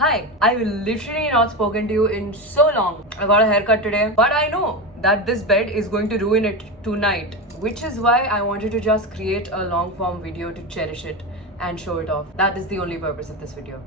Hi, I've literally not spoken to you in so long. I got a haircut today, but I know that this bed is going to ruin it tonight, which is why I wanted to just create a long form video to cherish it and show it off. That is the only purpose of this video.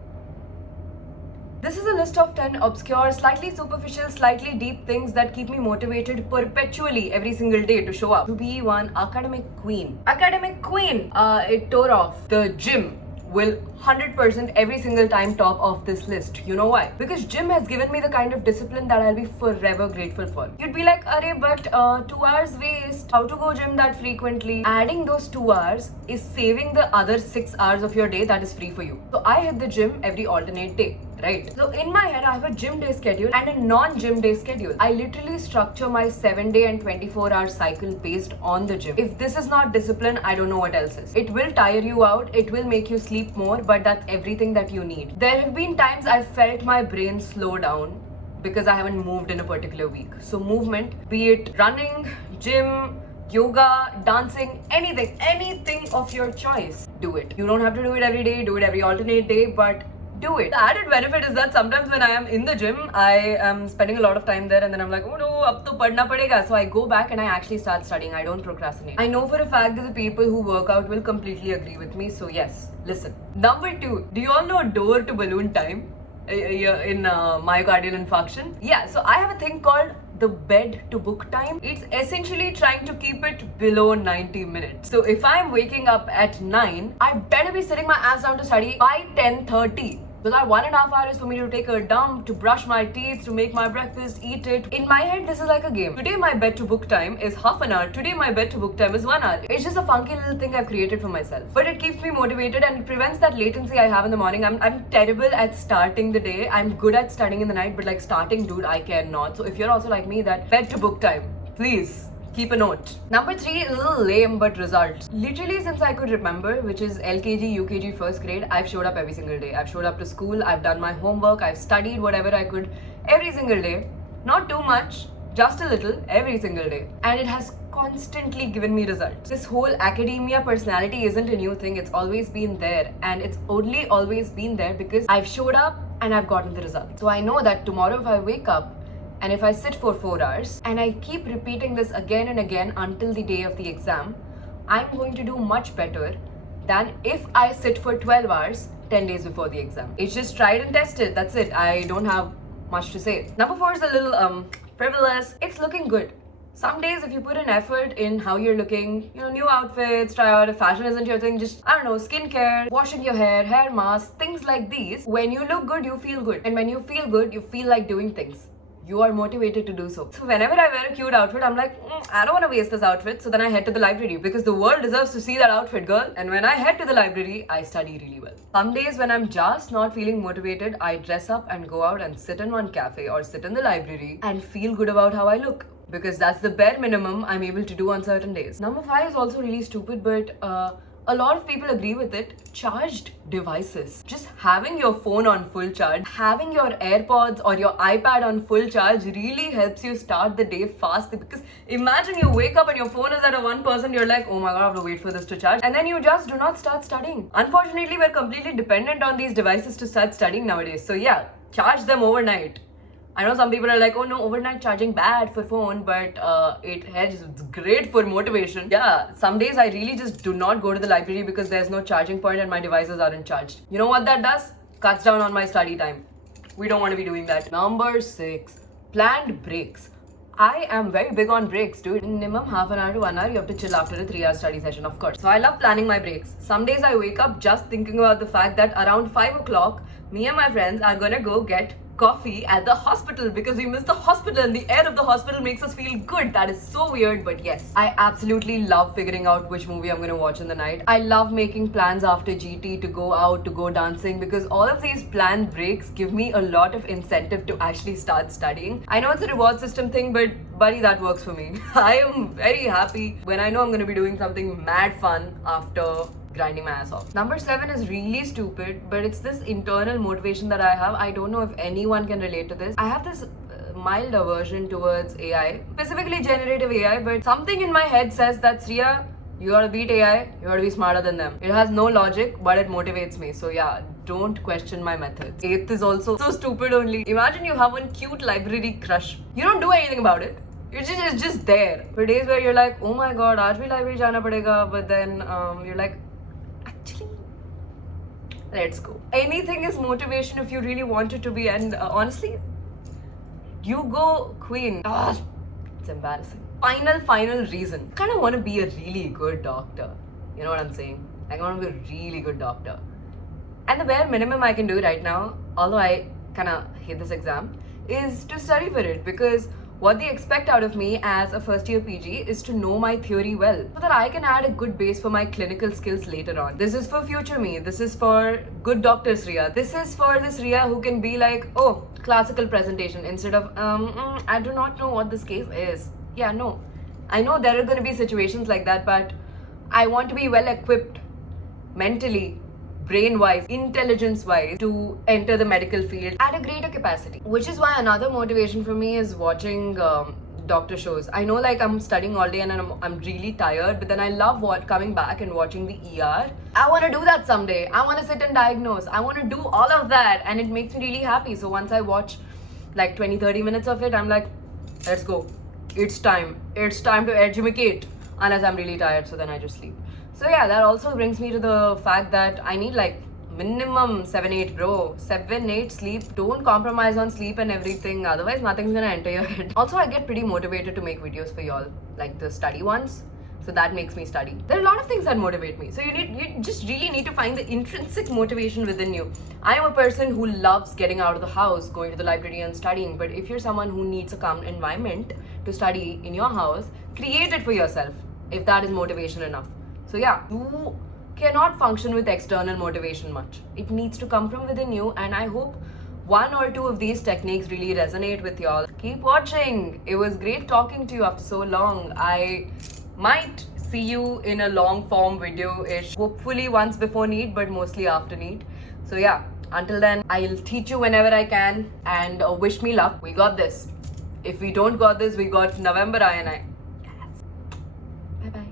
This is a list of 10 obscure, slightly superficial, slightly deep things that keep me motivated perpetually every single day to show up. To be one academic queen. Academic queen! It tore off. The gym will 100% every single time top of this list. You know why? Because gym has given me the kind of discipline that I'll be forever grateful for. You'd be like, "Arey, but 2 hours waste. How to go gym that frequently?" Adding those 2 hours is saving the other 6 hours of your day that is free for you. So I hit the gym every alternate day. Right. So in my head, I have a gym day schedule and a non-gym day schedule. I literally structure my 7-day and 24-hour cycle based on the gym. If this is not discipline, I don't know what else is. It will tire you out, it will make you sleep more, but that's everything that you need. There have been times I felt my brain slow down because I haven't moved in a particular week. So movement, be it running, gym, yoga, dancing, anything of your choice, do it. You don't have to do it every day, do it every alternate day, but do it. The added benefit is that sometimes when I am in the gym, I am spending a lot of time there and then I'm like, oh no, ab to padna padega. So I go back and I actually start studying. I don't procrastinate. I know for a fact that the people who work out will completely agree with me. So yes, listen. Number 2, do you all know door to balloon time in myocardial infarction? Yeah, so I have a thing called the bed to book time. It's essentially trying to keep it below 90 minutes. So if I'm waking up at 9, I better be sitting my ass down to study by 10:30. So that 1.5 hours for me to take a dump, to brush my teeth, to make my breakfast, eat it. In my head, this is like a game. Today my bed to book time is half an hour. Today my bed to book time is 1 hour. It's just a funky little thing I've created for myself. But it keeps me motivated and it prevents that latency I have in the morning. I'm terrible at starting the day. I'm good at studying in the night, but like starting, dude, I cannot. So if you're also like me, that bed to book time, please keep a note. Number 3, a little lame but results. Literally since I could remember, which is LKG, UKG, first grade, I've showed up every single day. I've showed up to school, I've done my homework, I've studied whatever I could every single day. Not too much, just a little, every single day. And it has constantly given me results. This whole academia personality isn't a new thing, it's always been there. And it's only always been there because I've showed up and I've gotten the results. So I know that tomorrow if I wake up, and if I sit for 4 hours and I keep repeating this again and again until the day of the exam, I'm going to do much better than if I sit for 12 hours 10 days before the exam. It's just tried and tested. That's it. I don't have much to say. Number 4 is a little frivolous. It's looking good. Some days if you put an effort in how you're looking, new outfits, try out if fashion isn't your thing, just, skincare, washing your hair mask, things like these. When you look good, you feel good. And when you feel good, you feel like doing things. You are motivated to do so. So whenever I wear a cute outfit, I'm like, I don't want to waste this outfit. So then I head to the library because the world deserves to see that outfit, girl. And when I head to the library, I study really well. Some days when I'm just not feeling motivated, I dress up and go out and sit in one cafe or sit in the library and feel good about how I look. Because that's the bare minimum I'm able to do on certain days. Number 5 is also really stupid, but a lot of people agree with it. Charged devices. Just having your phone on full charge, having your AirPods or your iPad on full charge really helps you start the day fast. Because imagine you wake up and your phone is at a 1%, you're like, oh my god, I have to wait for this to charge. And then you just do not start studying. Unfortunately, we're completely dependent on these devices to start studying nowadays. So yeah, charge them overnight. I know some people are like, oh no, overnight charging bad for phone, but it's great for motivation. Yeah, some days I really just do not go to the library because there's no charging point and my devices aren't charged. You know what that does? Cuts down on my study time. We don't want to be doing that. Number 6, planned breaks. I am very big on breaks, dude. Minimum half an hour to 1 hour, you have to chill after a 3-hour study session, of course. So I love planning my breaks. Some days I wake up just thinking about the fact that around 5 o'clock, me and my friends are gonna go get coffee at the hospital because we miss the hospital and the air of the hospital makes us feel good. That is so weird, but yes. I absolutely love figuring out which movie I'm gonna watch in the night. I love making plans after GT to go out, to go dancing, because all of these planned breaks give me a lot of incentive to actually start studying. I know it's a reward system thing, but buddy, that works for me. I am very happy when I know I'm gonna be doing something mad fun after grinding my ass off. Number 7 is really stupid, but it's this internal motivation that I have. I don't know if anyone can relate to this. I have this mild aversion towards AI, specifically generative AI, but something in my head says that, Sriya, you gotta beat AI, you gotta be smarter than them. It has no logic, but it motivates me. So yeah, don't question my methods. 8th is also so stupid only. Imagine you have one cute library crush. You don't do anything about it. It's just there. For days where you're like, oh my god, aaj bhi library jana padega, but then you're like, actually, let's go. Anything is motivation if you really want it to be, and honestly, you go queen. It's embarrassing. Final reason. I kind of want to be a really good doctor. You know what I'm saying? I want to be a really good doctor. And the bare minimum I can do right now, although I kind of hate this exam, is to study for it, because what they expect out of me as a first year PG is to know my theory well, so that I can add a good base for my clinical skills later on. This is for future me. This is for good doctors Riya. This is for this Riya who can be like, oh, classical presentation, instead of I do not know what this case is. Yeah, no. I know there are going to be situations like that, but I want to be well equipped mentally, brain-wise, intelligence-wise, to enter the medical field at a greater capacity. Which is why another motivation for me is watching doctor shows. I know, like, I'm studying all day and I'm really tired, but then I love coming back and watching the ER. I want to do that someday. I want to sit and diagnose. I want to do all of that, and it makes me really happy. So once I watch like 20-30 minutes of it, I'm like, let's go. It's time to educate. Unless I'm really tired, so then I just sleep. So yeah, that also brings me to the fact that I need like minimum 7-8 bro. 7-8 sleep. Don't compromise on sleep and everything, otherwise nothing's gonna enter your head. Also, I get pretty motivated to make videos for y'all, like the study ones. So that makes me study. There are a lot of things that motivate me. So you just really need to find the intrinsic motivation within you. I am a person who loves getting out of the house, going to the library and studying. But if you're someone who needs a calm environment to study in your house, create it for yourself, if that is motivation enough. So yeah, you cannot function with external motivation much. It needs to come from within you, and I hope 1 or 2 of these techniques really resonate with y'all. Keep watching. It was great talking to you after so long. I might see you in a long form video-ish. Hopefully once before NEET, but mostly after NEET. So yeah, until then, I'll teach you whenever I can, and wish me luck. We got this. If we don't got this, we got November INI.